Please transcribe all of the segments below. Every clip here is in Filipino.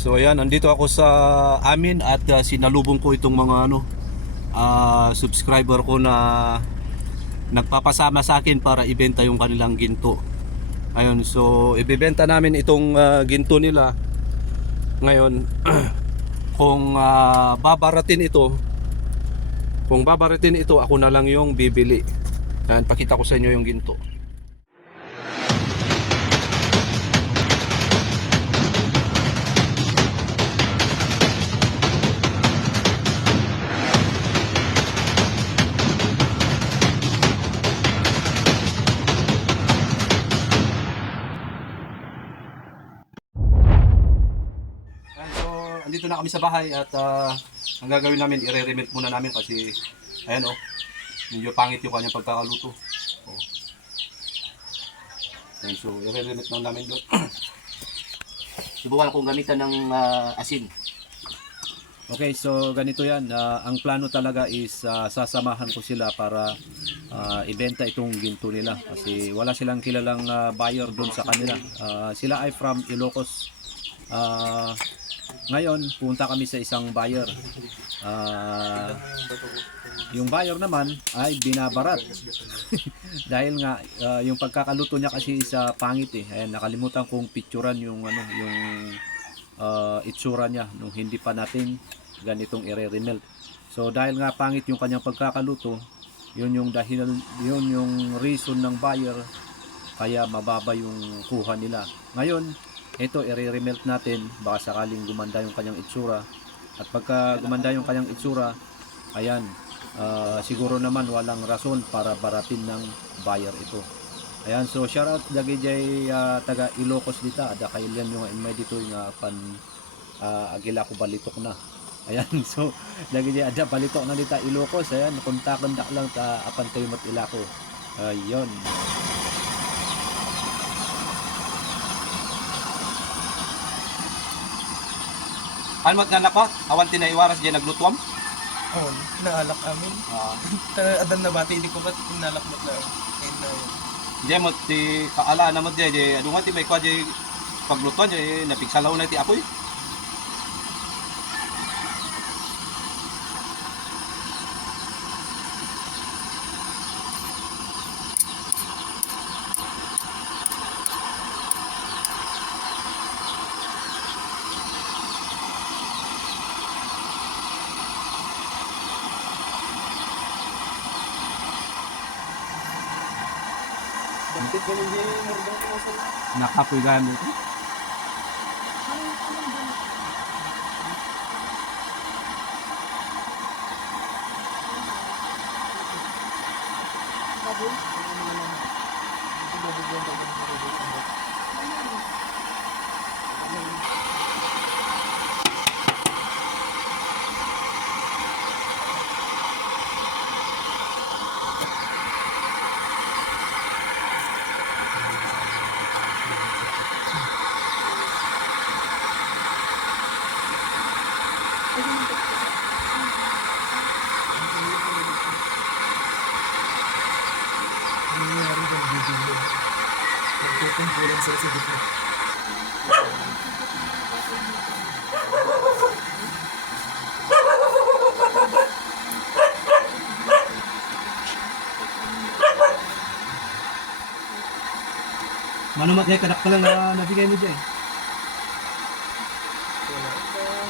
So ayan, nandito ako sa amin at sinalubong ko itong mga subscriber ko na nagpapasama sa akin para ibenta yung kanilang ginto. Ayun, so ibebenta namin itong ginto nila ngayon. Kung babaratin ito, ako na lang yung bibili. Ayan, pakita ko sa inyo yung ginto. Andito na kami sa bahay at ang gagawin namin, i-re-remelt muna namin kasi ayan medyo pangit yung kanyang pagkakaluto. Ayan, so i-re-remelt lang namin doon. Subukan kong gamitan ng asin. Okay, so ganito yan. Ang plano talaga is sasamahan ko sila para ibenta itong ginto nila kasi wala silang kilalang buyer doon sa kanila. Sila ay from Ilocos. Ngayon, punta kami sa isang buyer. Yung buyer naman ay binabarat. Dahil nga yung pagkakaluto niya kasi sa pangit eh. Ayan, nakalimutan kong picturean yung itsura niya nung hindi pa natin ganitong i-remelt. So dahil nga pangit yung kanyang pagkakaluto, yun yung reason ng buyer kaya mababa yung kuha nila. Ngayon, ito i-remelt natin, baka sakaling gumanda yung kanyang itsura. At pagka gumanda yung kanyang itsura, ayan, siguro naman walang rason para baratin ng buyer ito. Ayan, so shout out dagijay taga Ilocos dita, ada kailan yung imay dito nga pan agila ko balitok na. Ayan, so dagijay ada balitok na dita Ilocos. Ayan, kontakan dak lang ta apan tayo mat ilako. Ayun. Ano magnanak ko? Awan tinaiwaras dyan naglutuam? Oo, naalak amin. Adan na bati, hindi ko ba't nalak mo na. Diyan mo, ti kaala na mo dyan, ano nga ti may kwa dyan paglutuan dyan, napiksalaw na ti apoy. Bakit ganun yung mordong ko sa... Nakapoy gaya mo ito. Nangyayari dyan, bibili. Nagkukumpulan sila sa gitna. Manumat dyan, kanak pa lang na nabigay mo dyan. Wala.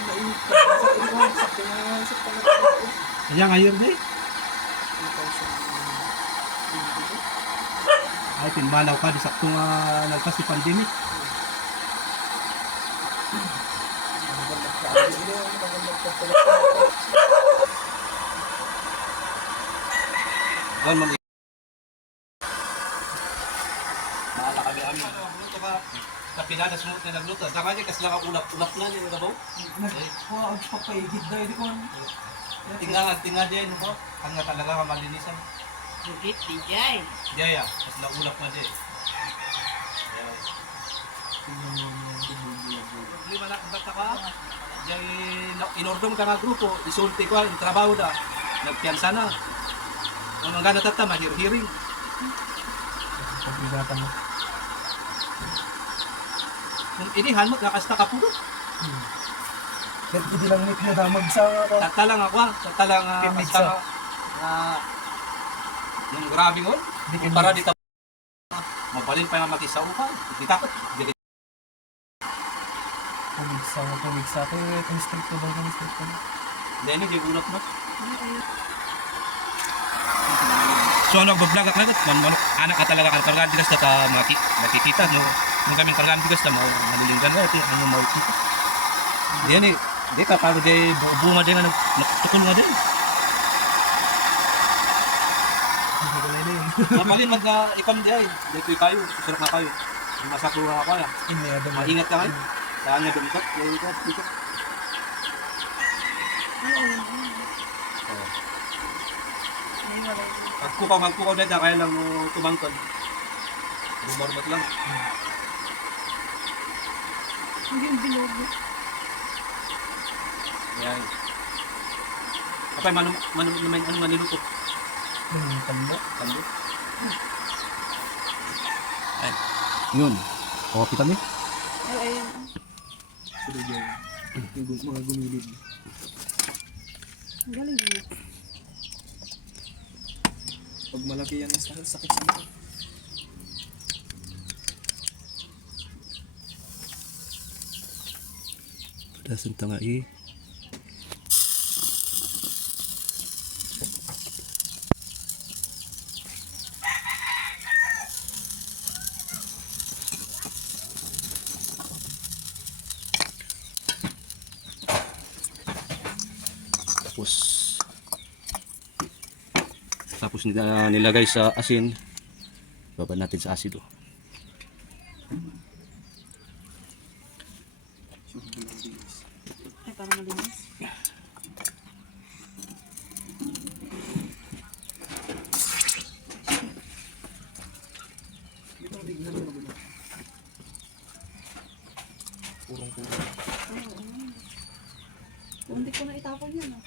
Nainit ka. Sa inuwan, sakto na sa panagpapos. Ayan, ayun dyan. 2,000. Ay, pinmanaw ka, di sakto nga nagpas si pandemic. Ayan, ma'am. Maala kami amin. Luto ka, sa pinadas mo na nagluto. Sama niya, kasi lang ulap-ulap na niya, nabaw. Ang papaigid na yun ko. Tingnan dyan, ang nga talaga kamalinisan. Bukit di jay. Jaya, kasi lang ulap na dyan. Problema na kung bata ka, dyan inordong ka nga grupo, isulti ko, yung trabaho na, nagpiyansa na. Ang mga natata, mahir-hiring. Pag-igatan mo. Kung inihan mo, nakasta ka puro. Hindi lang nit mo na magsama ka. Tatalang ako, tatalang Pimigsa. yung grabe mo. Di ka Para dito mabalin pa yung mati sa upa. Di takot. Di pumigsa. Kaya constricto ba? Constricto ba? Deni di ulat mo. So ano vlog ako man anak ka talaga kargan bigas ta makikita no nung kami kargan bigas na malilinggan mo ano makikita. Deni di ka pagod di bunga din ano tukul nga din. Hindi ko na yun. Mabalin mag ikam di ay. Dito kayo, susarap na kayo. Masakura ako na. Iniyado mo. Maingat ka ngayon. Saan niya dumikot? Dito. Magkukaw na kaya lang tumangkod. Bumarbot lang. Hindi yung bilog. Yan. Kapay, ano maniluto? Tanda. Tando? Yun. O, kita mo? Ay, Sila dyan. Yung mga gumilid. ang galing mo. Pag malaki yan, sakit sa mata. Dasan tanga eh. Tapos nilagay sa asin. Baba natin sa asido. Ay, parang malinis. Purong-purong. Hindi ko na itapon yan. Ah.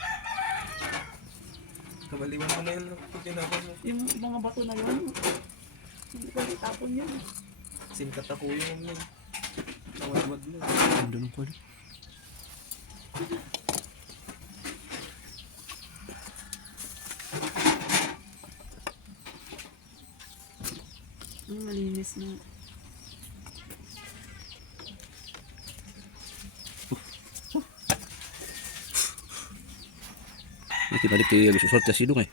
Kabaliwan mo na yun. Pag tinapon mo. Yung mga bato na yun. Hindi ko na itapon yun. Singkat ako yung yun. Nawad-wad mo. Ando nung pwede. Ang malinis na. Iti balik ti susot sa sidong eh.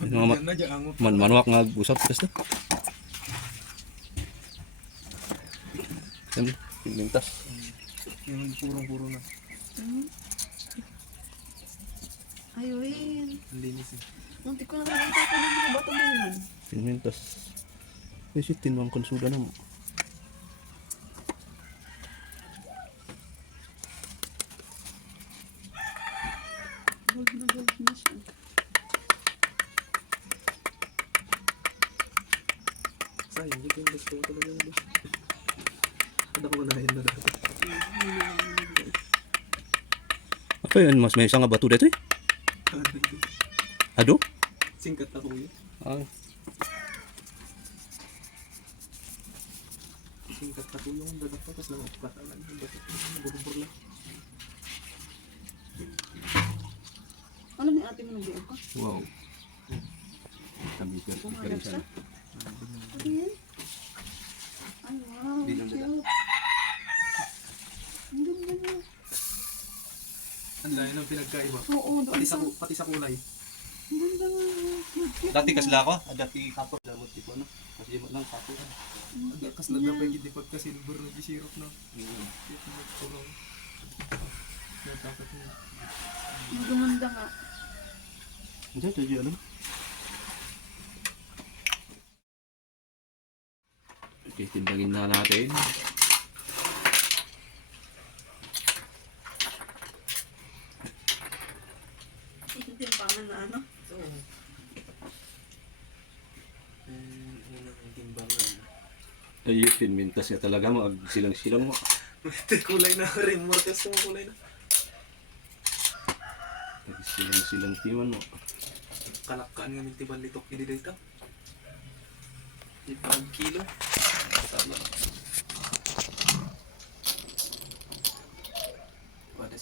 Pag na dyan ang Manuak nga usap kas to. Yan, pintas. yung purong-puro na. Ayun. Ang linis eh. Muntik ko na lang itapon yung mga bato na yun. Pintas. Kasi tinwang konsuda na mo. Gold na siya. Sayang, hindi ko yung gusto ko talaga yung gusto. Kada ko na yun na dati. Apa yan mas may isang batu dito eh? Ado? Singkat ako yun. Ah, Singkat ako yung dadak ko. Tapos lang ako katalan. Buru-buru lang. Alam ni ate mo nang diyan ka? wow. Kami ka Pumayag siya? Ano yan? Ay, wow. Di lang Cute. Ang ganda niya. Ang layo ng pinagkaiba. Oo, doon sa... Pati sa kulay. Ang ganda nga. Cute. Dati kasla ako, dati kapot lamot tipo ano. Kasi mo lang kapot. Kas na dapat hindi pagka-silver na gisirap na. Ito na purong. Natapat na. Ang gumanda nga. Diyan, diyan, ano? Okay, timbangin na natin. Timpangan na ano? Oo. Unang timbangan. Ayun, mintas nga talaga mo. Silang-silang mo. Kulay na rin. Mortis mo kulay na. Silang-silang timan mo. Kalakkaan nga ng tiban litok hindi dito. 5 kilo. Tama.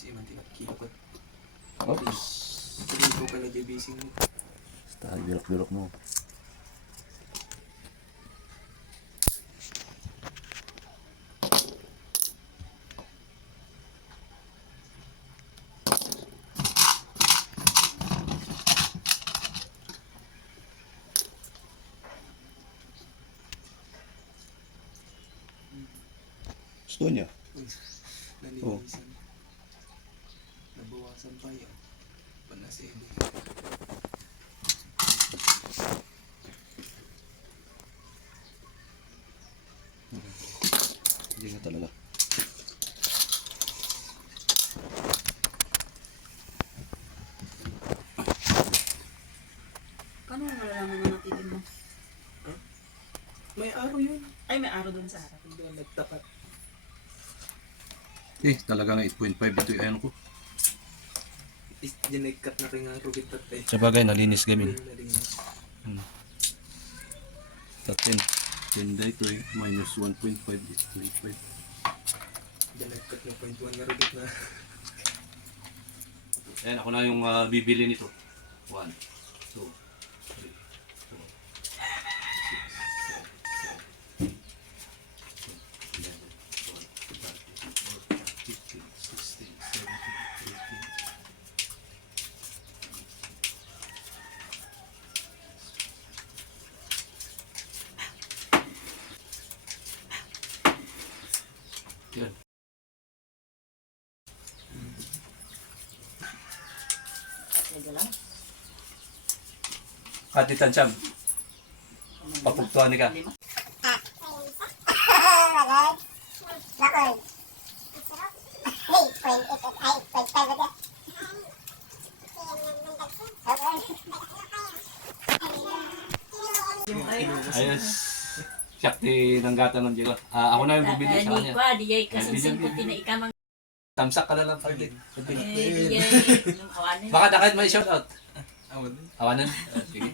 Kasi mantika kikot. Oops. Hindi ko pala JBC mo. Basta birok-birok mo. Gusto niya? Nalinisan. Nabawasan pa yan. Panasebe. Hindi na talaga. Paano mo malalaman na natin mo? May araw yun. Ay, may araw doon sa harap. Doon nagtapat. Talaga nga 8.5 ito yung ano ko. Diyan nag-cut na rin nga rugit at eh. Sa bagay, nalinis kami. Nalinis. Sa 10. 10 dito eh. Minus 1.5 is 3.5. Diyan nag-cut na 0.1 na rugit na. Ayan, ako na yung bibili nito. 1, 2, 3, 4, 5, 6, 7, 8, 9, 10, 11, 12, 13, 14, 15, 16, 17, 18. Yan. Sige lang. Katitan siyam. Papugtuhan ni ka. Lima. Yung ay, Ayos. Shakti ng gata ng Diego. Ako na yung bibili sa Di kanya. ko, di ay kasing Bigyan, singkuti na ikamang Tamsak ka na lang pag di ay yung awanin. Baka na kahit may shoutout. Awan. Awanan? Sige.